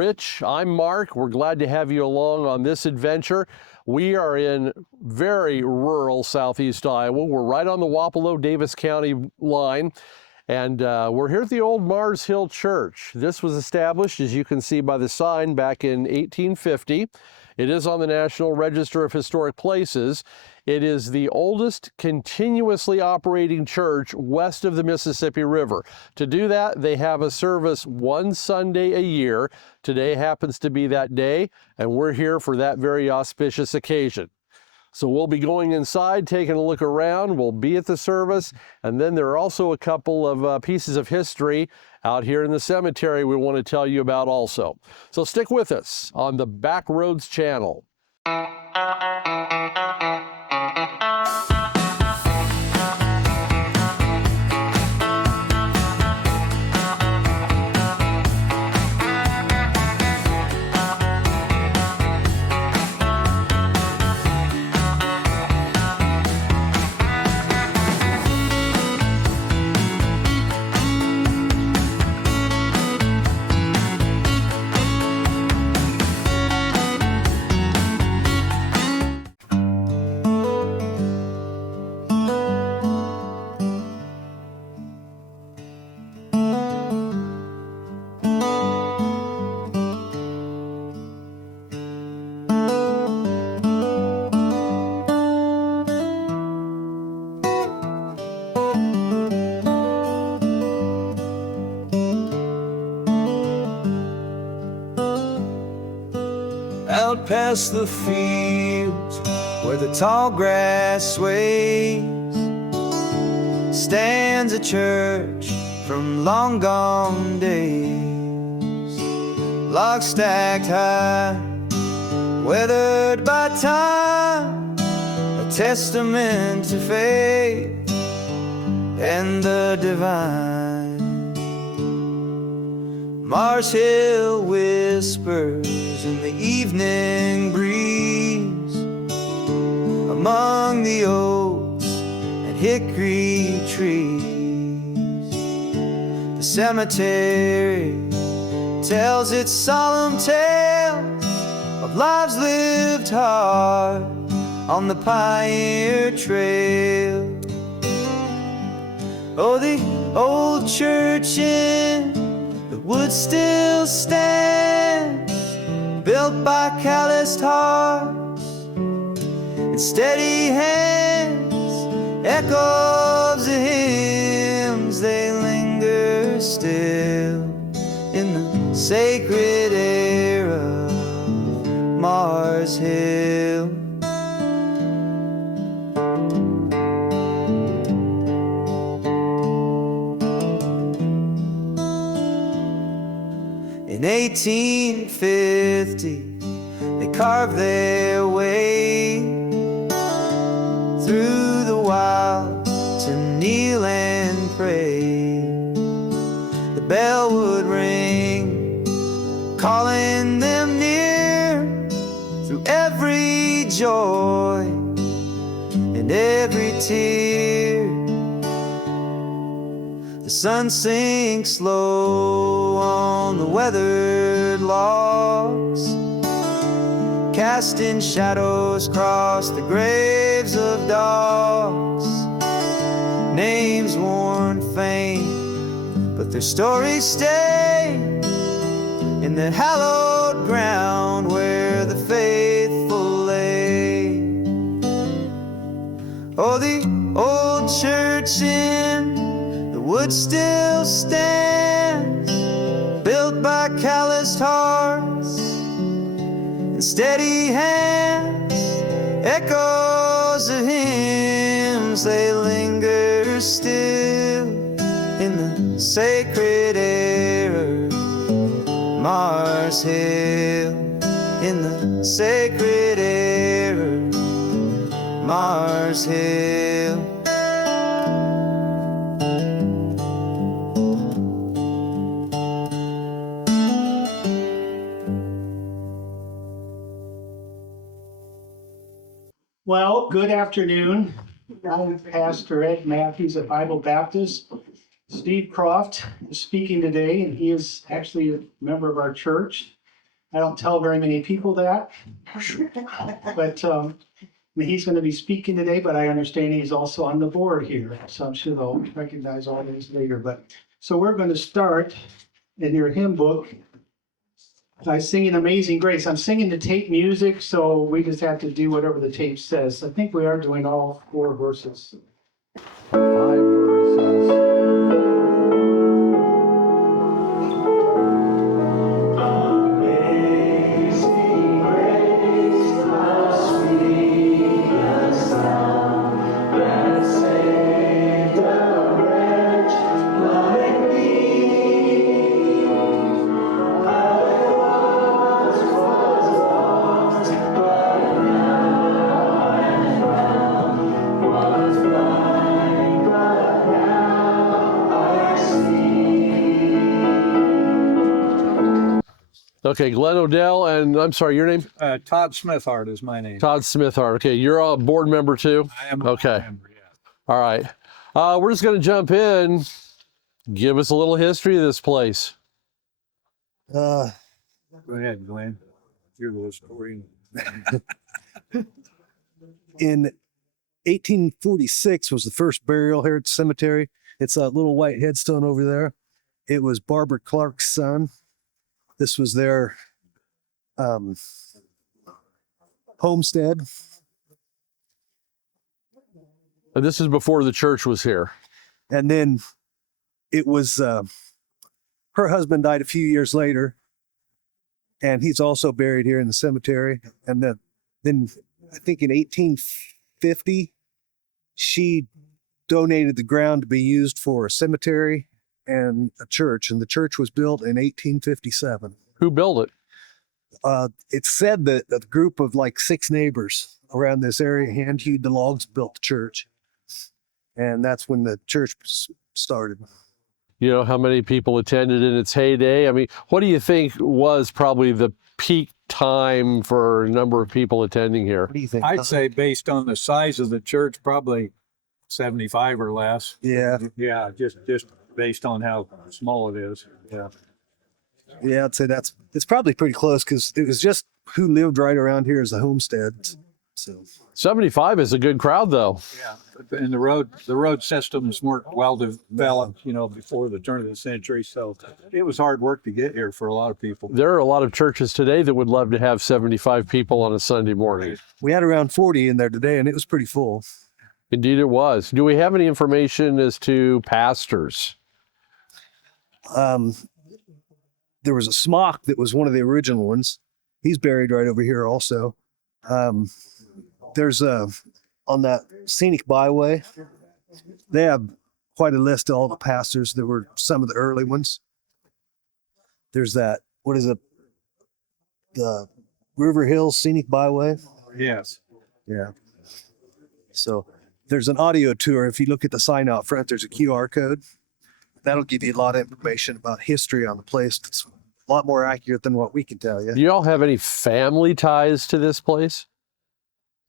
Rich. I'm Mark. We're glad to have you along on this adventure. We are in very rural southeast Iowa. We're right on the Wapello-Davis County line, and we're here at the old Mars Hill Church. This was established, as you can see by the sign, back in 1850. It is on the National Register of Historic Places. It is the oldest continuously operating church west of the Mississippi River. To do that, they have a service one Sunday a year. Today happens to be that day, and we're here for that very auspicious occasion. So we'll be going inside, taking a look around. We'll be at the service, and then there are also a couple of pieces of history out here in the cemetery we want to tell you about also. So stick with us on the Backroads channel. Out past the fields where the tall grass sways stands a church from long gone days, logs stacked high, weathered by time, a testament to faith and the divine. Mars Hill whispers in the evening breeze, among the oaks and hickory trees. The cemetery tells its solemn tales of lives lived hard on the Pioneer Trail. Oh, the old church in the wood still stands, built by calloused hearts and steady hands. Echoes of hymns, they linger still in the sacred air of Mars Hill. In 1850, they carved their way through the wild to kneel and pray. The bell would ring, calling them near through every joy and every tear. The sun sinks slow on the weathered logs, casting shadows across the graves of dogs. Names worn faint, but their stories stay in the hallowed ground where the faithful lay. Oh, the old church in the wood still stands, built by calloused hearts and steady hands. Echoes of hymns, they linger still in the sacred air of Mars Hill, in the sacred air of Mars Hill. Well, good afternoon. I'm Pastor Ed Matthews at Bible Baptist. Steve Croft is speaking today, and he is actually a member of our church. I don't tell very many people that. But I mean, he's going to be speaking today, but I understand he's also on the board here. So I'm sure they'll recognize all these later. But so we're going to start in your hymn book by singing Amazing Grace. I'm singing the tape music, so we just have to do whatever the tape says. I think we are doing all 4 verses. 5 verses. Okay, Glenn Odell, and I'm sorry, your name? Todd Smithart is my name. Todd Smithart. Okay, you're a board member too? I am Okay. a member, yeah. All right. We're just going to jump in. Give us a little history of this place. Go ahead, Glenn. Your little story. In 1846 was the first burial here at the cemetery. It's a little white headstone over there. It was Barbara Clark's son. This was their homestead. And this is before the church was here. And then it was her husband died a few years later, and he's also buried here in the cemetery. And then I think in 1850, she donated the ground to be used for a cemetery and a church, and the church was built in 1857. Who built it? It's said that a group of like 6 neighbors around this area hand-hewed the logs, built the church, and that's when the church started. You know how many people attended in its heyday? I mean, what do you think was probably the peak time for a number of people attending here? What do you think? I'd Tom? say based on the size of the church, probably 75 or less. Yeah, Yeah, just based on how small it is. Yeah. yeah, I'd say it's probably pretty close because it was just who lived right around here as a homestead. So 75 is a good crowd, though. Yeah. And the road systems weren't well developed, before the turn of the century. So it was hard work to get here for a lot of people. There are a lot of churches today that would love to have 75 people on a Sunday morning. we had around 40 in there today, and it was pretty full. Indeed, it was. Do we have any information as to pastors? There was a smock that was one of the original ones. He's buried right over here also. There's on that scenic byway, they have quite a list of all the pastors that were some of the early ones. There's that, what is it? The River Hills Scenic Byway. Yes. Yeah. So there's an audio tour. If you look at the sign out front, there's a QR code. That'll give you a lot of information about history on the place. It's a lot more accurate than what we can tell you. Do you all have any family ties to this place?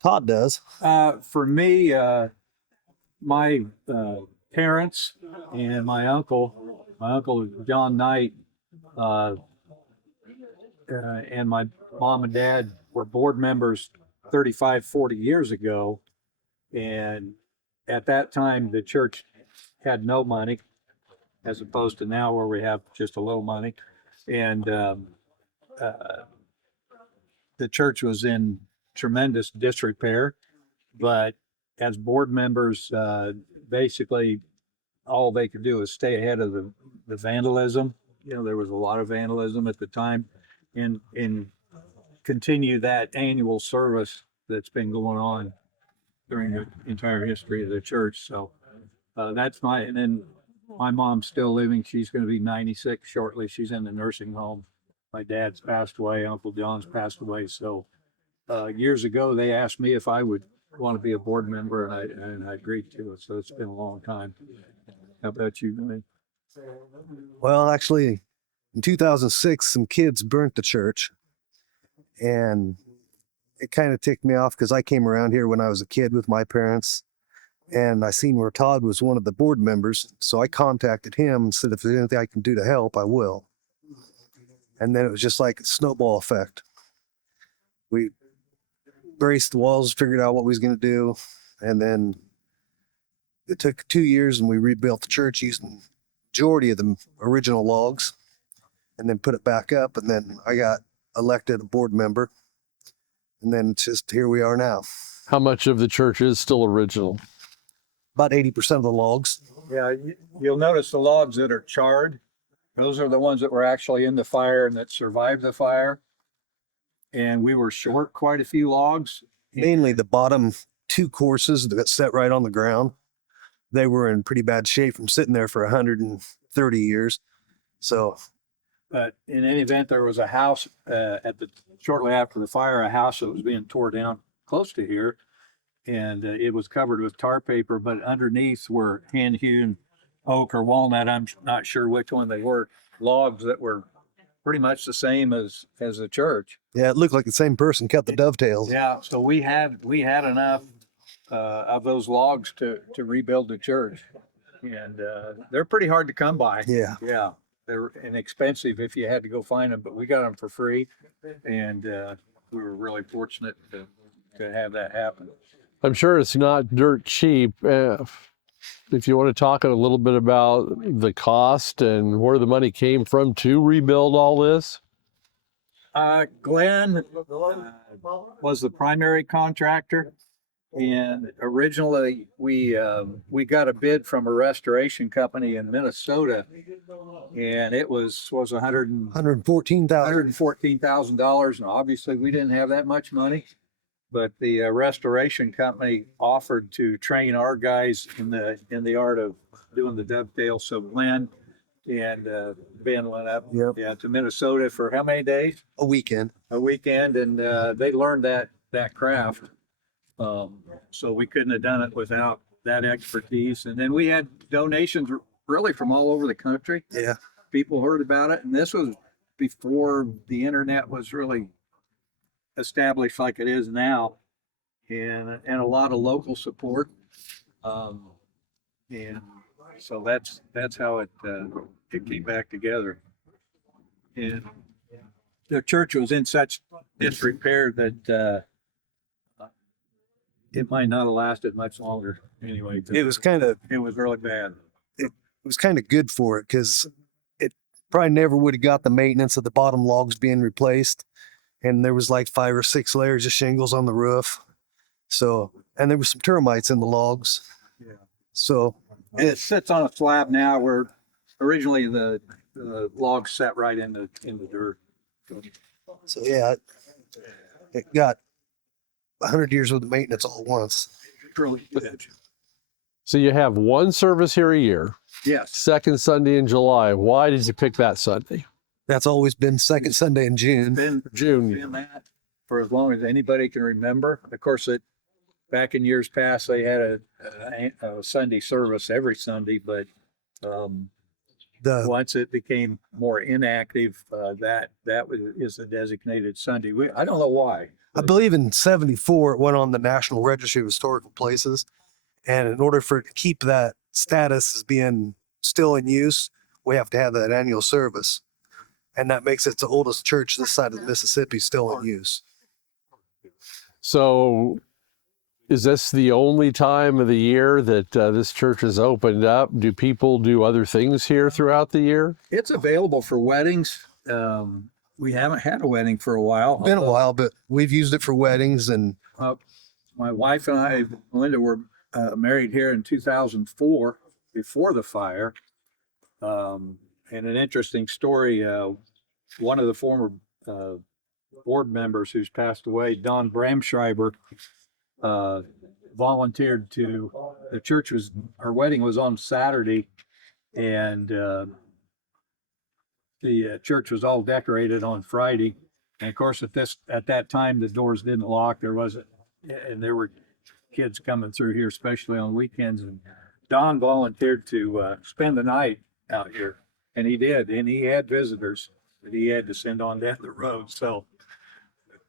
Todd does. For me, my parents and my uncle John Knight, and my mom and dad were board members 35, 40 years ago. And at that time, the church had no money, as opposed to now where we have just a little money. And the church was in tremendous disrepair, but as board members, basically all they could do is stay ahead of the vandalism. There was a lot of vandalism at the time, and continue that annual service that's been going on during the entire history of the church. So that's and then my mom's still living. She's going to be 96 shortly. She's in the nursing home. My dad's passed away. Uncle John's passed away. So years ago, they asked me if I would want to be a board member, and I agreed to it. So it's been a long time. How about you, Glenn? Well, actually, in 2006, some kids burnt the church, and it kind of ticked me off because I came around here when I was a kid with my parents, and I seen where Todd was one of the board members. So I contacted him and said, if there's anything I can do to help, I will. And then it was just like a snowball effect. We braced the walls, figured out what we was going to do. And then it took 2 years and we rebuilt the church using majority of the original logs and then put it back up. And then I got elected a board member. And then it's just here we are now. How much of the church is still original? About 80% of the logs. Yeah, you'll notice the logs that are charred. Those are the ones that were actually in the fire and that survived the fire. And we were short quite a few logs. Mainly the bottom 2 courses that got set right on the ground. They were in pretty bad shape from sitting there for 130 years. So, But in any event, there was a house shortly after the fire, a house that was being tore down close to here. And it was covered with tar paper, but underneath were hand-hewn oak or walnut. I'm not sure which one they were. Logs that were pretty much the same as the church. yeah, it looked like the same person cut the dovetails. Yeah, so we had enough of those logs to rebuild the church, and they're pretty hard to come by. Yeah. Yeah, they're inexpensive if you had to go find them, but we got them for free, and we were really fortunate to have that happen. I'm sure it's not dirt cheap. If you want to talk a little bit about the cost and where the money came from to rebuild all this. Glenn was the primary contractor, and originally we got a bid from a restoration company in Minnesota, and it was $114,000. $114,000, and obviously we didn't have that much money. But the restoration company offered to train our guys in the art of doing the dovetail. So Glenn and Ben went up to Minnesota for how many days? A weekend. A weekend, and they learned that craft. So we couldn't have done it without that expertise. And then we had donations really from all over the country. Yeah. People heard about it, and this was before the internet was really established like it is now, and a lot of local support, and so that's how it came back together. And the church was in such disrepair that it might not have lasted much longer anyway. It was kind of really bad. it was kind of good for it because it probably never would have got the maintenance of the bottom logs being replaced. And there was like 5 or 6 layers of shingles on the roof. So, and there was some termites in the logs. Yeah. So it sits on a slab now where originally the logs sat right in the dirt. So yeah, it got 100 years worth of maintenance all at once. Really good. So you have one service here a year, Yes. second Sunday in July. Why did you pick that Sunday? That's always been second Sunday in June. June. Been that for as long as anybody can remember. Of course, back in years past, they had a Sunday service every Sunday, but once it became more inactive, that is a designated Sunday. I don't know why. I believe in 74, it went on the National Registry of Historical Places. And in order for it to keep that status as being still in use, we have to have that annual service. And that makes it the oldest church this side of the Mississippi still in use. So is this the only time of the year that this church is opened up? Do people do other things here throughout the year? It's available for weddings. We haven't had a wedding for a while. Been a while, but we've used it for weddings. And My wife and I, Linda, were married here in 2004, before the fire. And an interesting story, one of the former board members who's passed away, Don Bramschreiber, volunteered the church our wedding was on Saturday, and the church was all decorated on Friday. And of course, at that time, the doors didn't lock. There were kids coming through here, especially on weekends. And Don volunteered to spend the night out here. And he did, and he had visitors that he had to send on down the road. So,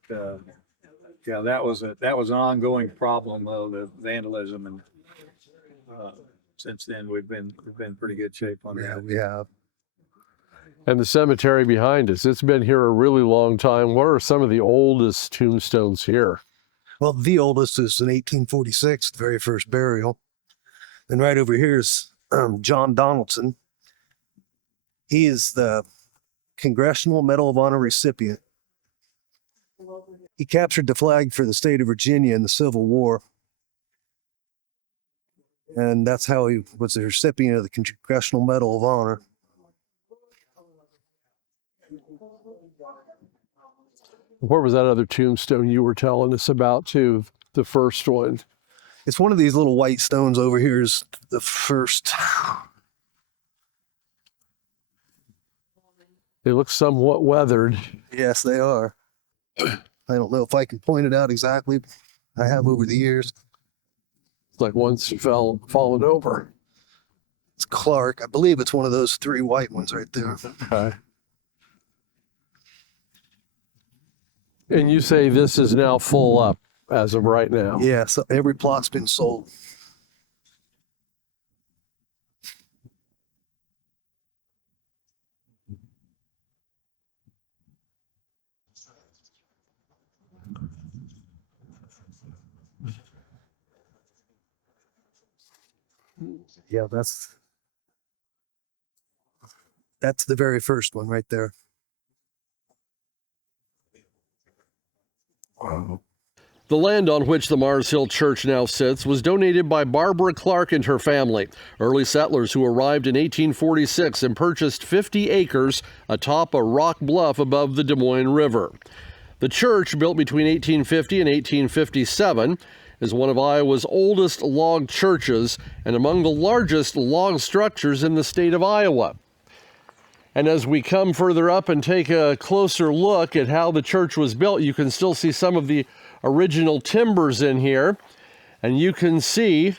yeah, that was an ongoing problem of the vandalism, and since then we've been in pretty good shape on yeah, that. we have. And the cemetery behind us, it's been here a really long time. What are some of the oldest tombstones here? Well, the oldest is in 1846, the very first burial. And right over here is John Donaldson. He is the Congressional Medal of Honor recipient. He captured the flag for the state of Virginia in the Civil War. And that's how he was the recipient of the Congressional Medal of Honor. Where was that other tombstone you were telling us about too? The first one. It's one of these little white stones over here is the first. They look somewhat weathered. Yes, they are. I don't know if I can point it out exactly. I have over the years. It's like one's fallen over. It's Clark. I believe it's one of those three white ones right there. Okay. And you say this is now full up as of right now? Yeah, so every plot's been sold. Yeah, that's the very first one right there. Wow. The land on which the Mars Hill Church now sits was donated by Barbara Clark and her family, early settlers who arrived in 1846 and purchased 50 acres atop a rock bluff above the Des Moines River. The church, built between 1850 and 1857, is one of Iowa's oldest log churches and among the largest log structures in the state of Iowa. And as we come further up and take a closer look at how the church was built, you can still see some of the original timbers in here. And you can see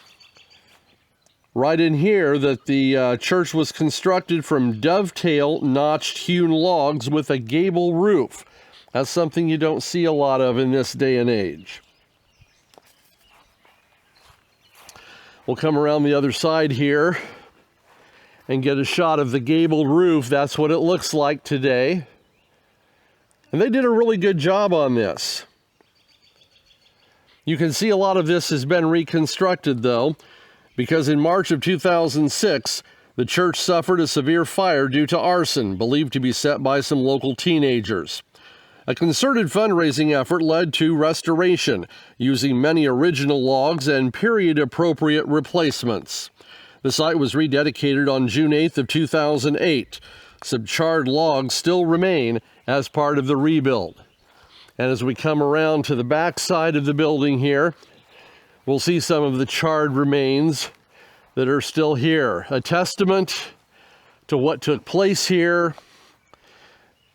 right in here that the church was constructed from dovetail notched hewn logs with a gable roof. That's something you don't see a lot of in this day and age. We'll come around the other side here and get a shot of the gabled roof. That's what it looks like today. And they did a really good job on this. You can see a lot of this has been reconstructed though, because in March of 2006, the church suffered a severe fire due to arson, believed to be set by some local teenagers. A concerted fundraising effort led to restoration, using many original logs and period-appropriate replacements. The site was rededicated on June 8th of 2008. Some charred logs still remain as part of the rebuild. And as we come around to the back side of the building here, we'll see some of the charred remains that are still here. A testament to what took place here.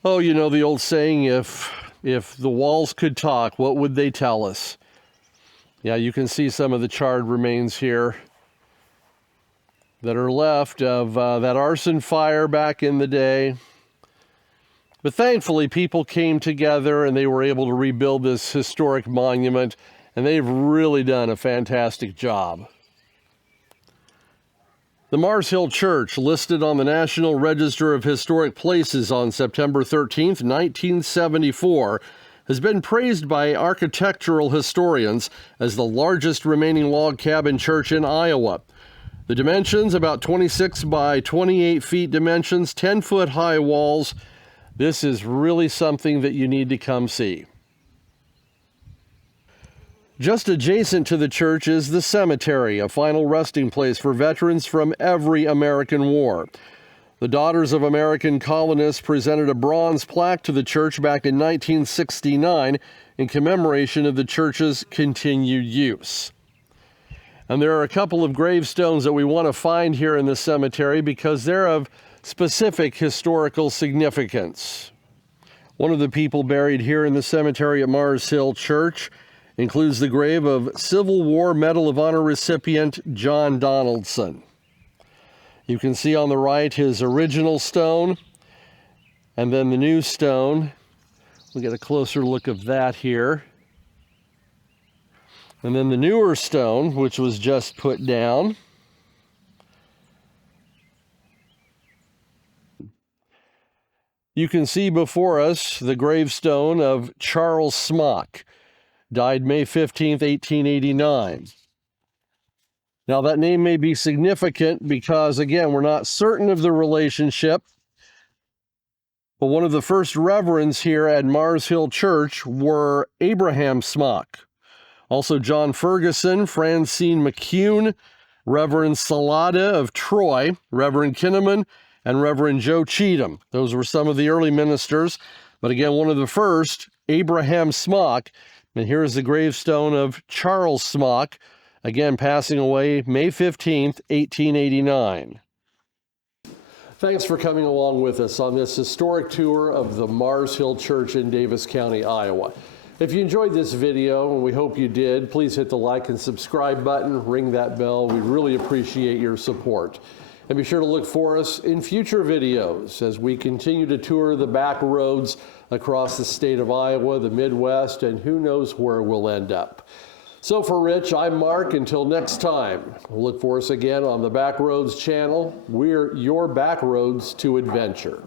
Oh, you know the old saying, if the walls could talk, what would they tell us? Yeah, you can see some of the charred remains here that are left of that arson fire back in the day. But thankfully, people came together and they were able to rebuild this historic monument, and they've really done a fantastic job. The Mars Hill Church, listed on the National Register of Historic Places on September 13, 1974, has been praised by architectural historians as the largest remaining log cabin church in Iowa. The dimensions, about 26 by 28 feet dimensions, 10-foot high walls. This is really something that you need to come see. Just adjacent to the church is the cemetery, a final resting place for veterans from every American war. The Daughters of American Colonists presented a bronze plaque to the church back in 1969 in commemoration of the church's continued use. And there are a couple of gravestones that we want to find here in the cemetery because they're of specific historical significance. One of the people buried here in the cemetery at Mars Hill Church includes the grave of Civil War Medal of Honor recipient John Donaldson. You can see on the right his original stone and then the new stone. We'll get a closer look of that here. And then the newer stone, which was just put down. You can see before us the gravestone of Charles Smock, died May 15th, 1889. Now, that name may be significant because, again, we're not certain of the relationship, but one of the first reverends here at Mars Hill Church were Abraham Smock, also John Ferguson, Francine McCune, Reverend Salada of Troy, Reverend Kinnaman, and Reverend Joe Cheatham. Those were some of the early ministers, but again, one of the first, Abraham Smock. And here's the gravestone of Charles Smock, again passing away May 15th, 1889. Thanks for coming along with us on this historic tour of the Mars Hill Church in Davis County, Iowa. If you enjoyed this video, and we hope you did, please hit the like and subscribe button, ring that bell. We really appreciate your support. And be sure to look for us in future videos as we continue to tour the back roads across the state of Iowa, the Midwest, and who knows where we'll end up. So for Rich, I'm Mark. Until next time, look for us again on the Backroads channel. We're your Backroads to adventure.